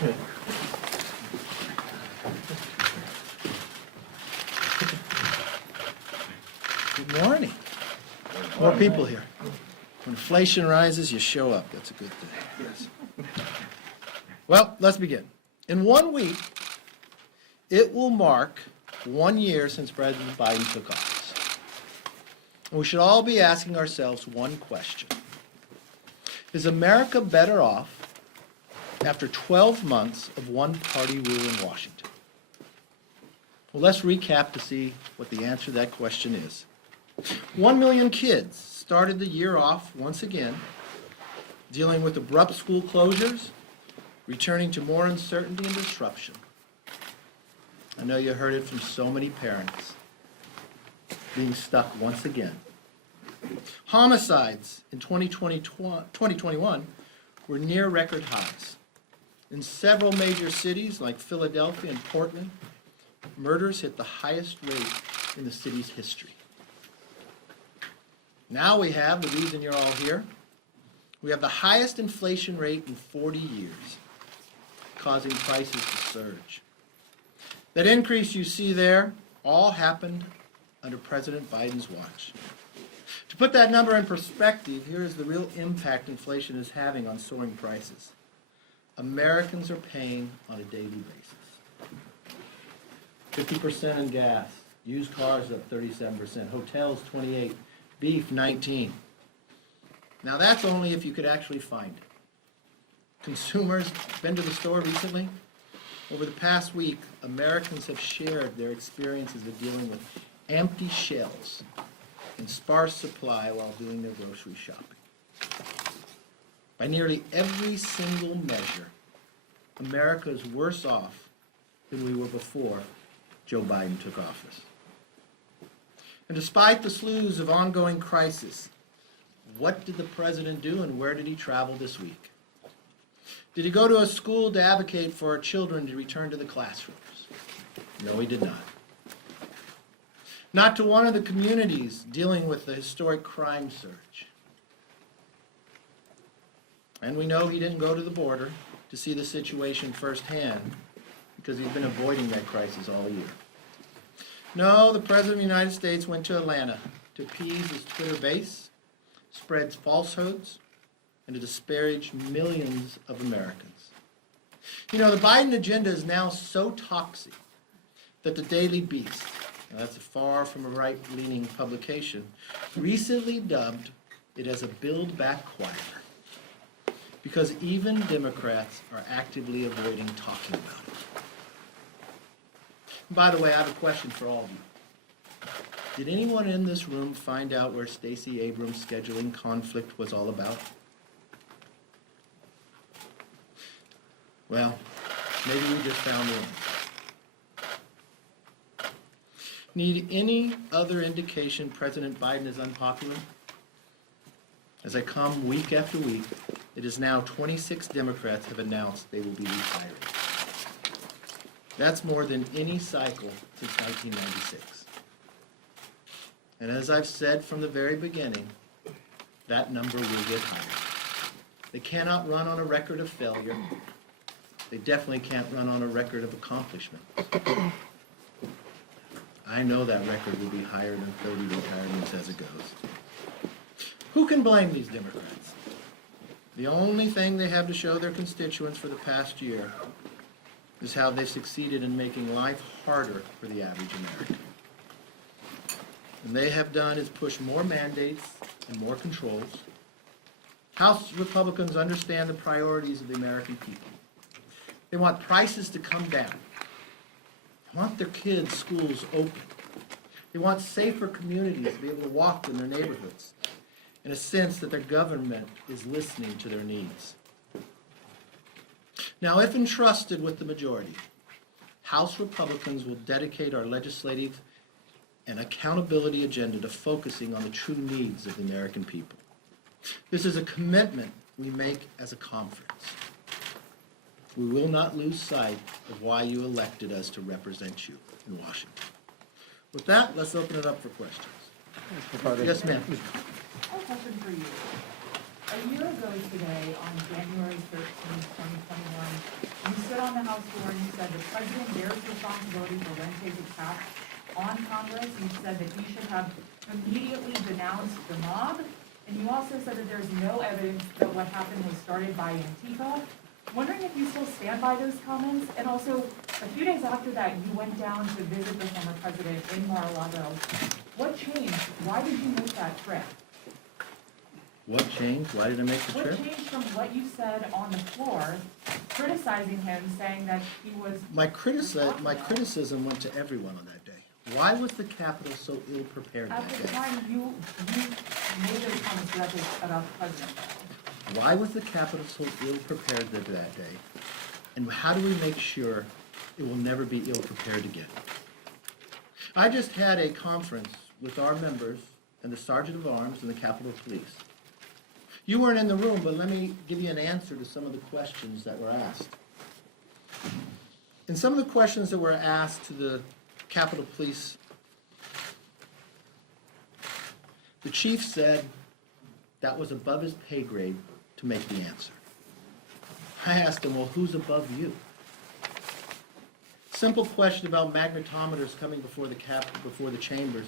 Good morning. More people here. When inflation rises, you show up. That's a good thing. Yes. Well, let's begin. In 1 week, it will mark 1 year since President Biden took office. And we should all be asking ourselves one question. Is America better off after 12 months of one-party rule in Washington? Well, let's recap to see what the answer to that question is. 1 million kids started the year off once again, dealing with abrupt school closures, returning to more uncertainty and disruption. I know you heard it from so many parents, being stuck once again. Homicides in 2021 were near record highs. In several major cities like Philadelphia and Portland, murders hit the highest rate in the city's history. Now we have, the reason you're all here, we have the highest inflation rate in 40 years, causing prices to surge. That increase you see there all happened under President Biden's watch. To put that number in perspective, here is the real impact inflation is having on soaring prices. Americans are paying on a daily basis. 50% in gas, used cars up 37%, hotels 28%, beef 19%. Now that's only if you could actually find it. Consumers, been to the store recently? Over the past week, Americans have shared their experiences of dealing with empty shelves and sparse supply while doing their grocery shopping. By nearly every single measure, America is worse off than we were before Joe Biden took office. And despite the slews of ongoing crisis, what did the president do and where did he travel this week? Did he go to a school to advocate for our children to return to the classrooms? No, he did not. Not to one of the communities dealing with the historic crime surge. And we know he didn't go to the border to see the situation firsthand because he's been avoiding that crisis all year. No, the President of the United States went to Atlanta to appease his Twitter base, spread falsehoods, and to disparage millions of Americans. You know, the Biden agenda is now so toxic that the Daily Beast, that's far from a right-leaning publication, recently dubbed it as a Build Back Choir, because even Democrats are actively avoiding talking about it. By the way, I have a question for all of you. Did anyone in this room find out where Stacey Abrams' scheduling conflict was all about? Well, maybe we just found one. Need any other indication President Biden is unpopular? As I come week after week, it is now 26 Democrats have announced they will be retiring. That's more than any cycle since 1996. And as I've said from the very beginning, that number will get higher. They cannot run on a record of failure. They definitely can't run on a record of accomplishment. I know that record will be higher than 30 retirements as it goes. Who can blame these Democrats? The only thing they have to show their constituents for the past year is how they succeeded in making life harder for the average American. And they have done is push more mandates and more controls. House Republicans understand the priorities of the American people. They want prices to come down. They want their kids' schools open. They want safer communities to be able to walk in their neighborhoods in a sense that their government is listening to their needs. Now, if entrusted with the majority, House Republicans will dedicate our legislative and accountability agenda to focusing on the true needs of the American people. This is a commitment we make as a conference. We will not lose sight of why you elected us to represent you in Washington. With that, let's open it up for questions. Yes, ma'am. I have a question for you. A year ago today, on January 13, 2021, you said on the House floor and you said the president bears responsibility for Rente's attack on Congress. You said that he should have immediately denounced the mob. And you also said that there's no evidence that what happened was started by Antifa. Wondering if you still stand by those comments? And also, a few days after that, you went down to visit the former president in Mar-a-Lago. What changed? Why did you make that trip? What changed? Why did I make the What trip? changed from what you said on the floor, criticizing him, saying that he was... My criticism went to everyone on that day. Why was the Capitol so ill-prepared At that the day? time, you made those comments directly about the president. Why was the Capitol so ill-prepared that day? And how do we make sure it will never be ill-prepared again? I just had a conference with our members and the Sergeant of Arms and the Capitol Police. You weren't in the room, but let me give you an answer to some of the questions that were asked. And some of the questions that were asked to the Capitol Police, the chief said that was above his pay grade to make the answer. I asked him, well, who's above you? Simple question about magnetometers coming before the chambers.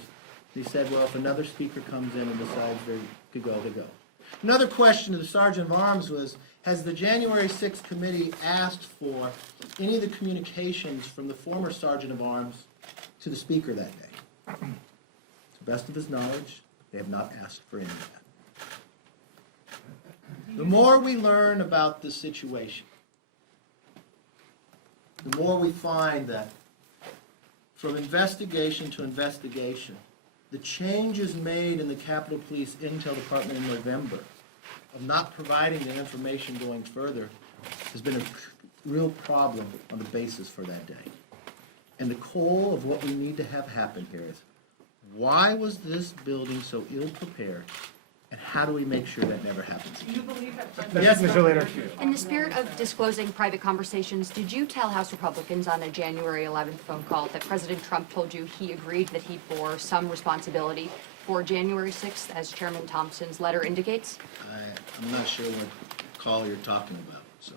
He said, well, if another speaker comes in and decides they could go, they go. Another question to the Sergeant of Arms was, has the January 6th committee asked for any of the communications from the former Sergeant of Arms to the speaker that day? To the best of his knowledge, they have not asked for any of that. The more we learn about this situation, the more we find that from investigation to investigation, the changes made in the Capitol Police Intel Department in November of not providing the information going further has been a real problem on the basis for that day. And the core of what we need to have happen here is, why was this building so ill-prepared, and how do we make sure that never happens? Do you believe that... Yes, Mr. Leader. In the spirit of disclosing private conversations, did you tell House Republicans on a January 11th phone call that President Trump told you he agreed that he bore some responsibility for January 6th, as Chairman Thompson's letter indicates? I'm not sure what call you're talking about, so.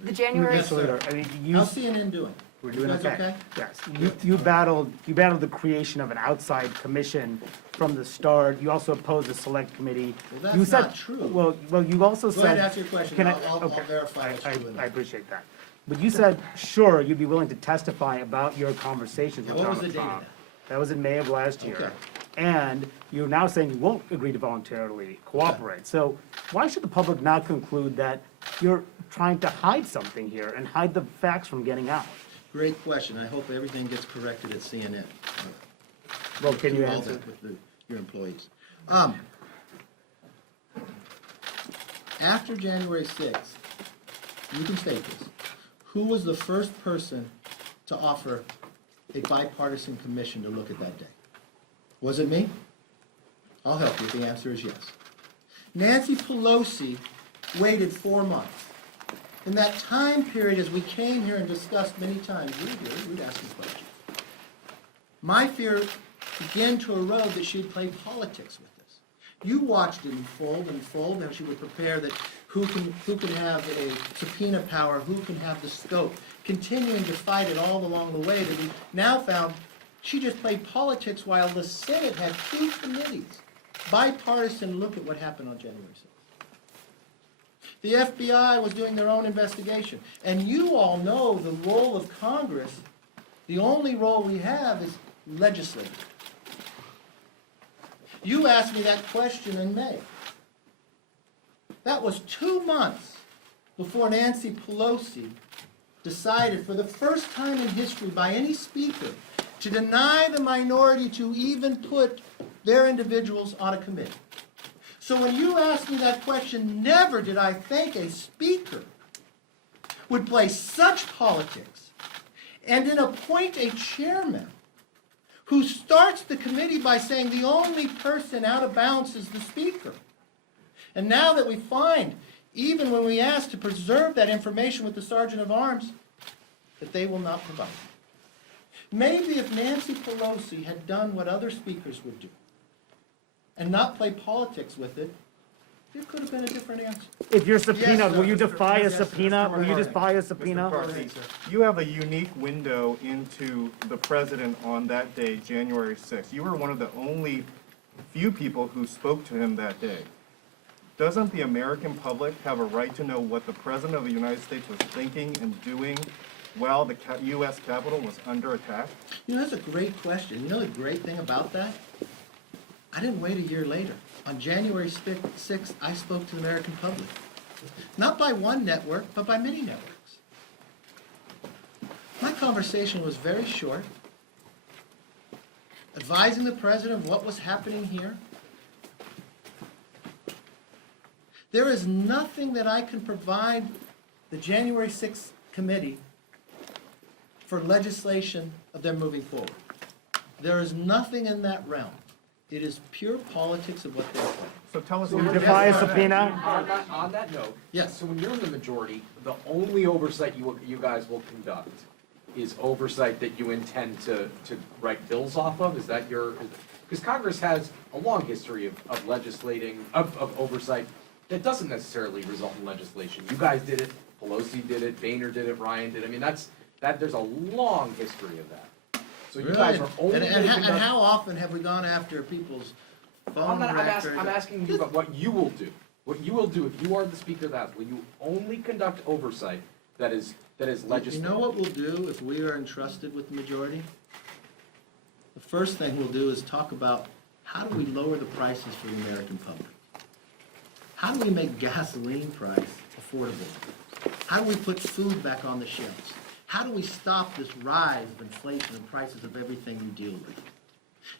The January... Yes, sir. I mean, How's CNN doing? we're doing You guys okay. okay? Yes, you battled the creation of an outside commission from the start. You also opposed the select committee. Well, that's You said- not true. Well, you also Go said. ahead, ask your question. Can I- I'll okay. verify what's true or not. I appreciate that. But you said, sure, you'd be willing to testify about your conversations with What was Donald the date of Trump. that? That was in May of last year. Okay. And you're now saying you won't agree to voluntarily cooperate. So why should the public not conclude that you're trying to hide something here and hide the facts from getting out? Great question. I hope everything gets corrected at CNN. Well, can you Do all answer? that with your employees. After January 6th, you can state this, who was the first person to offer a bipartisan commission to look at that day? Was it me? I'll help you. The answer is yes. Nancy Pelosi waited 4 months. In that time period, as we came here and discussed many times, we'd ask some questions. My fear began to erode that she'd play politics with this. You watched it unfold, how she would prepare that who can have a subpoena power, who can have the scope, continuing to fight it all along the way, that we now found she just played politics while the Senate had 2 committees, bipartisan, look at what happened on January 6th. The FBI was doing their own investigation. And you all know the role of Congress, the only role we have is legislative. You asked me that question in May. That was 2 months before Nancy Pelosi decided, for the first time in history by any speaker, to deny the minority to even put their individuals on a committee. So when you asked me that question, never did I think a speaker would play such politics and then appoint a chairman who starts the committee by saying the only person out of bounds is the speaker. And now that we find, even when we ask to preserve that information with the Sergeant of Arms, that they will not provide it. Maybe if Nancy Pelosi had done what other speakers would do, and not play politics with it, There could have been a different answer. If you're subpoenaed, will you sir. defy a Yes, sir. subpoena? Will you Mr. defy a Mr. subpoena? McCarthy, you have a unique window into the president on that day, January 6th. You were one of the only few people who spoke to him that day. Doesn't the American public have a right to know what the president of the United States was thinking and doing while the U.S. Capitol was under attack? You know, that's a great question. You know the great thing about that? I didn't wait a year later. On January 6th, I spoke to the American public. Not by one network, but by many networks. My conversation was very short, advising the president of what was happening here. There is nothing that I can provide the January 6th committee for legislation of them moving forward. There is nothing in that realm. It is pure politics of what they're doing. So tell us. Will you defy a subpoena? On that note. Yes. So when you're in the majority, the only oversight you guys will conduct is oversight that you intend to write bills off of? Is that your, because Congress has a long history of legislating, of oversight that doesn't necessarily result in legislation. You guys did it, Pelosi did it, Boehner did it, Ryan did it. I mean, there's a long history of that. So you guys are only And gonna conduct. how often have we gone after people's phone records? I'm asking you about what you will do. What you will do if you are the Speaker of the House, will you only conduct oversight that is legislative? You know what we'll do if we are entrusted with the majority? The first thing we'll do is talk about how do we lower the prices for the American public? How do we make gasoline price affordable? How do we put food back on the shelves? How do we stop this rise of inflation and prices of everything we deal with?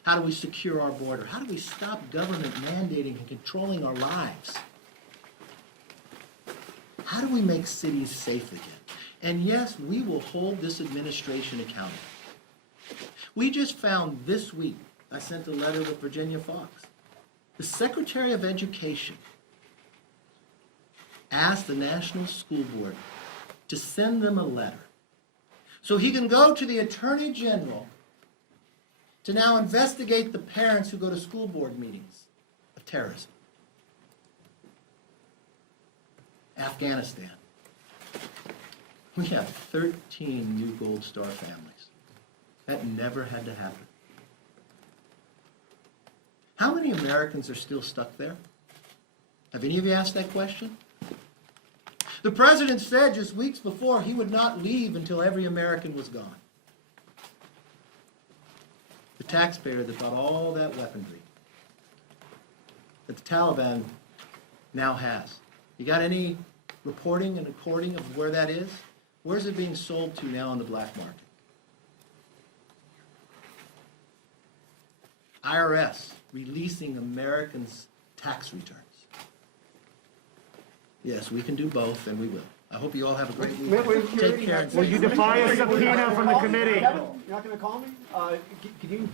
How do we secure our border? How do we stop government mandating and controlling our lives? How do we make cities safe again? And yes, we will hold this administration accountable. We just found this week, I sent a letter with Virginia Fox. The Secretary of Education asked the National School Board to send them a letter so he can go to the Attorney General to now investigate the parents who go to school board meetings of terrorism. Afghanistan. We have 13 new Gold Star families. That never had to happen. How many Americans are still stuck there? Have any of you asked that question? The president said just weeks before he would not leave until every American was gone. The taxpayer that bought all that weaponry that the Taliban now has. You got any reporting and recording of where that is? Where's it being sold to now on the black market? IRS releasing Americans' tax returns. Yes, we can do both, and we will. I hope you all have a great weekend. Take care. Will you defy a subpoena from the committee? Kevin, you're not gonna call me? Can you?